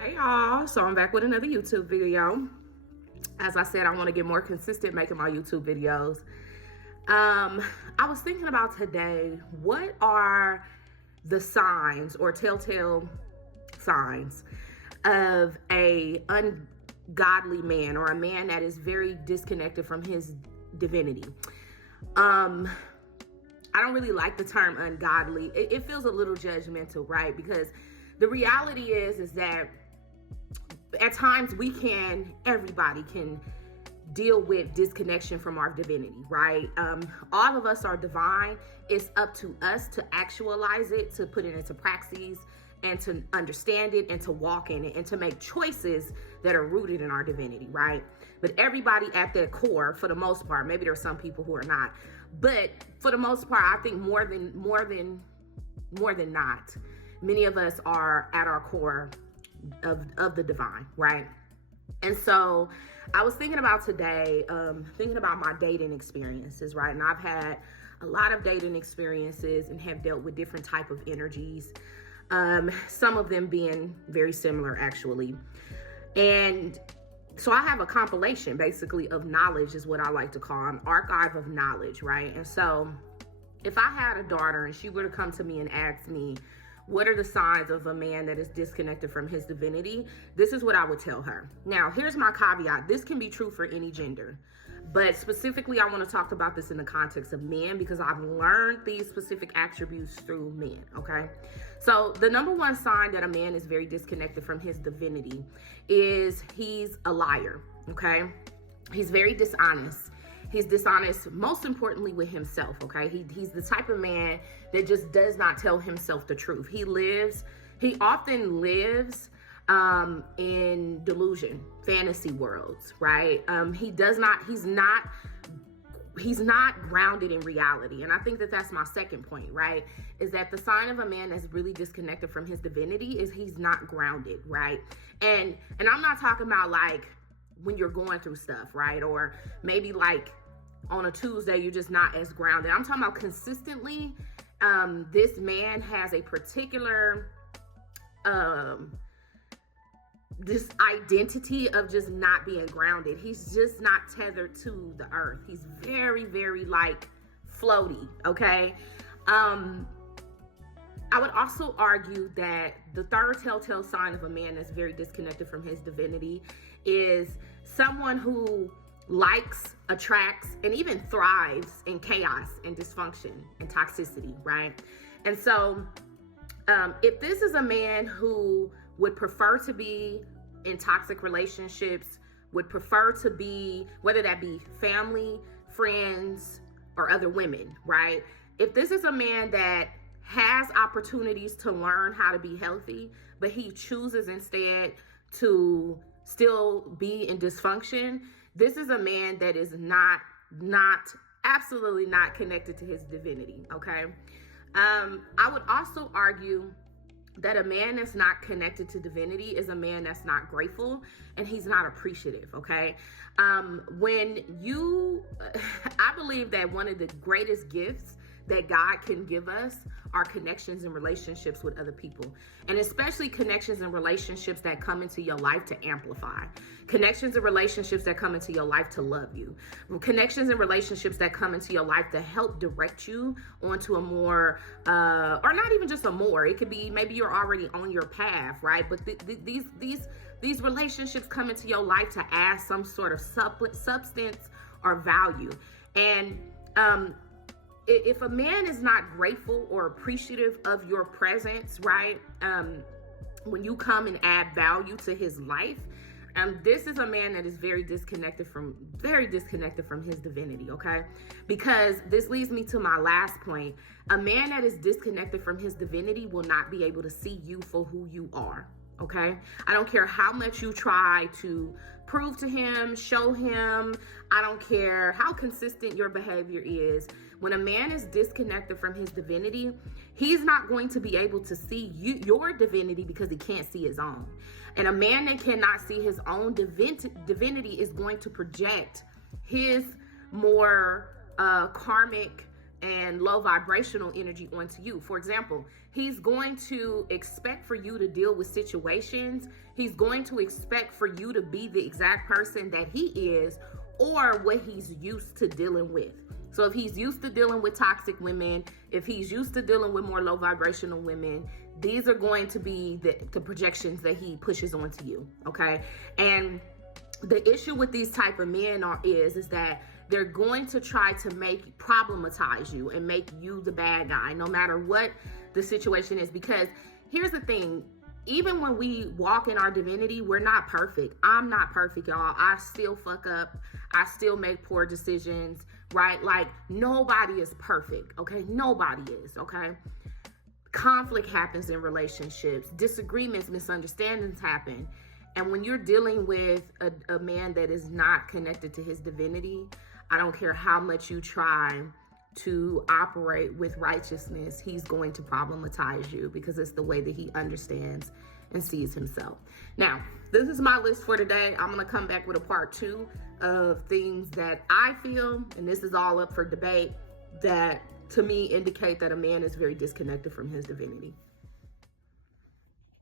Hey y'all, so I'm back with another YouTube video. As I said, I want to get more consistent making my YouTube videos. I was thinking about today, what are the signs or telltale signs of a ungodly man, or a man that is very disconnected from his divinity? I don't really like the term ungodly. It feels a little judgmental, right? Because the reality is that at times everybody can deal with disconnection from our divinity, right? All of us are divine. It's up to us to actualize it, to put it into praxis, and to understand it, and to walk in it, and to make choices that are rooted in our divinity, right? But everybody at their core, for the most part, maybe there are some people who are not, but for the most part, I think more than not, many of us are at our core of the divine, right? And so I was thinking about today, thinking about my dating experiences, right? And I've had a lot of dating experiences and have dealt with different type of energies, some of them being very similar actually. And so I have a compilation basically of knowledge, is what I like to call an archive of knowledge, right? And so if I had a daughter and she were to come to me and ask me, what are the signs of a man that is disconnected from his divinity? This is what I would tell her. Now, here's my caveat. This can be true for any gender, but specifically, I want to talk about this in the context of men because I've learned these specific attributes through men, okay? So the number one sign that a man is very disconnected from his divinity is he's a liar, okay? He's very dishonest. He's dishonest, most importantly, with himself, okay? He's the type of man that just does not tell himself the truth. He often lives in delusion, fantasy worlds, right? He's not grounded in reality. And I think that that's my second point, right? Is that the sign of a man that's really disconnected from his divinity is he's not grounded, right? And I'm not talking about like when you're going through stuff, right? Or maybe like on a Tuesday, you're just not as grounded. I'm talking about consistently. This man has a particular, this identity of just not being grounded. He's just not tethered to the earth. He's very, very like floaty. Okay. I would also argue that the third telltale sign of a man that's very disconnected from his divinity is someone who likes, attracts, and even thrives in chaos and dysfunction and toxicity, right? And so if this is a man who would prefer to be in toxic relationships, would prefer to be, whether that be family, friends, or other women, right? If this is a man that has opportunities to learn how to be healthy, but he chooses instead to still be in dysfunction, this is a man that is absolutely not connected to his divinity, okay? I would also argue that a man that's not connected to divinity is a man that's not grateful and he's not appreciative, okay? I believe that one of the greatest gifts that God can give us are connections and relationships with other people, and especially connections and relationships that come into your life to amplify, connections and relationships that come into your life to love you, connections and relationships that come into your life to help direct you onto a more, or not even just a more, it could be maybe you're already on your path, right? But these relationships come into your life to add some sort of substance or value. And if a man is not grateful or appreciative of your presence, right? When you come and add value to his life, this is a man that is very disconnected from his divinity, okay? Because this leads me to my last point. A man that is disconnected from his divinity will not be able to see you for who you are. Okay, I don't care how much you try to prove to him, show him. I don't care how consistent your behavior is. When a man is disconnected from his divinity, he's not going to be able to see your divinity because he can't see his own. And a man that cannot see his own divinity is going to project his more karmic and low vibrational energy onto you. For example, he's going to expect for you to deal with situations. He's going to expect for you to be the exact person that he is or what he's used to dealing with. So if he's used to dealing with toxic women, if he's used to dealing with more low vibrational women, these are going to be the projections that he pushes onto you, okay? And the issue with these type of men is that they're going to try to problematize you and make you the bad guy, no matter what the situation is. Because here's the thing, even when we walk in our divinity, we're not perfect. I'm not perfect, y'all. I still fuck up. I still make poor decisions, right? Like, nobody is perfect, okay? Nobody is, okay? Conflict happens in relationships. Disagreements, misunderstandings happen. And when you're dealing with a man that is not connected to his divinity, I don't care how much you try to operate with righteousness, he's going to problematize you because it's the way that he understands and sees himself. Now, this is my list for today. I'm going to come back with a part 2 of things that I feel, and this is all up for debate, that to me indicate that a man is very disconnected from his divinity.